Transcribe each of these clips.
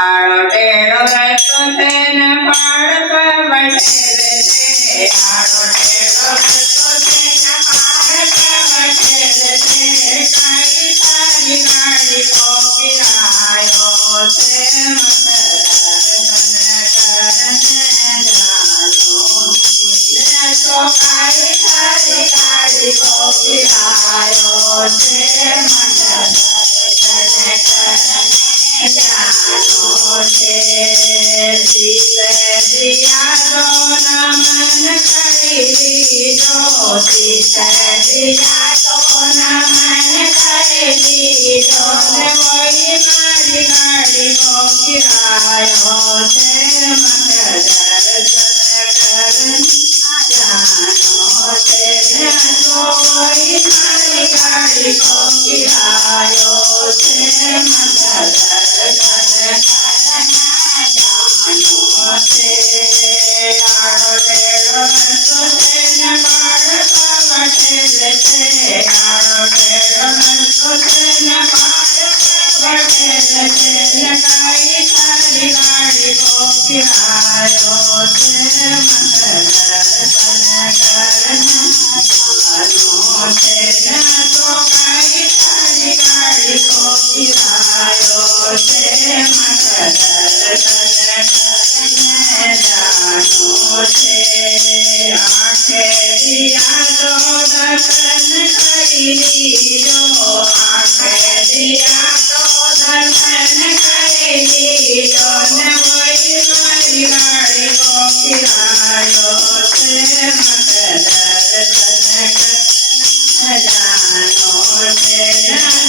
આડો ટેડો રસ્તો છે ને પાડ વટેલ છે આડો ટેડો રસ્તો છે ને પાડ વટેલ છે કાઈ તારી ગાડી કોકિરાયો છે તો કાઈ તારી ગાડી કોકિરાયો છે નમન કરી લીધો નમન કરી લીધો ને વળી મારી ગાડી કોકિરાયો છે મને દર્શન જાનો છે તો વળી મારી ગાડી કોકિરાયો છે મને દર્શન આડો ટેડો રસ્તો છે ને પાડ વટેલ છે આડો ટેડો રસ્તો છે ને પાડ વટેલ છે ને કાઈ તારી ગાડી કોકિરાયો છે મને દર્શન કરવાનો છે ને તો કાઈ તારી ગાડી કોકિરાયો છે મને દર્શન જાનો છે આંખે દિયા તો દર્શન કરી લીધો આંખે દિયા તો દર્શન કરી લીધો ને વળી મારી ગાડી કોકિરાયો છે મને દર્શન જાનો છે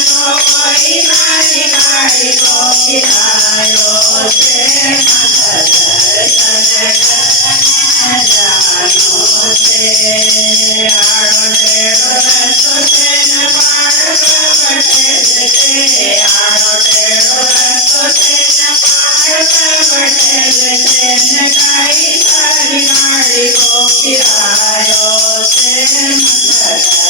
તો વળી મારી ગાડી કોકિરાયો છે મને દર્શન જાનો છે આડો ટેડો રસ્તો છે ને પાડ વટેલ છે આડો ટેડો રસ્તો છે ને પાડ વટેલ છે ને કાઈ તારી ગાડી કોકિરાયો છે મને દર્શન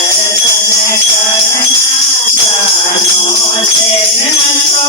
જાનો છે ને તો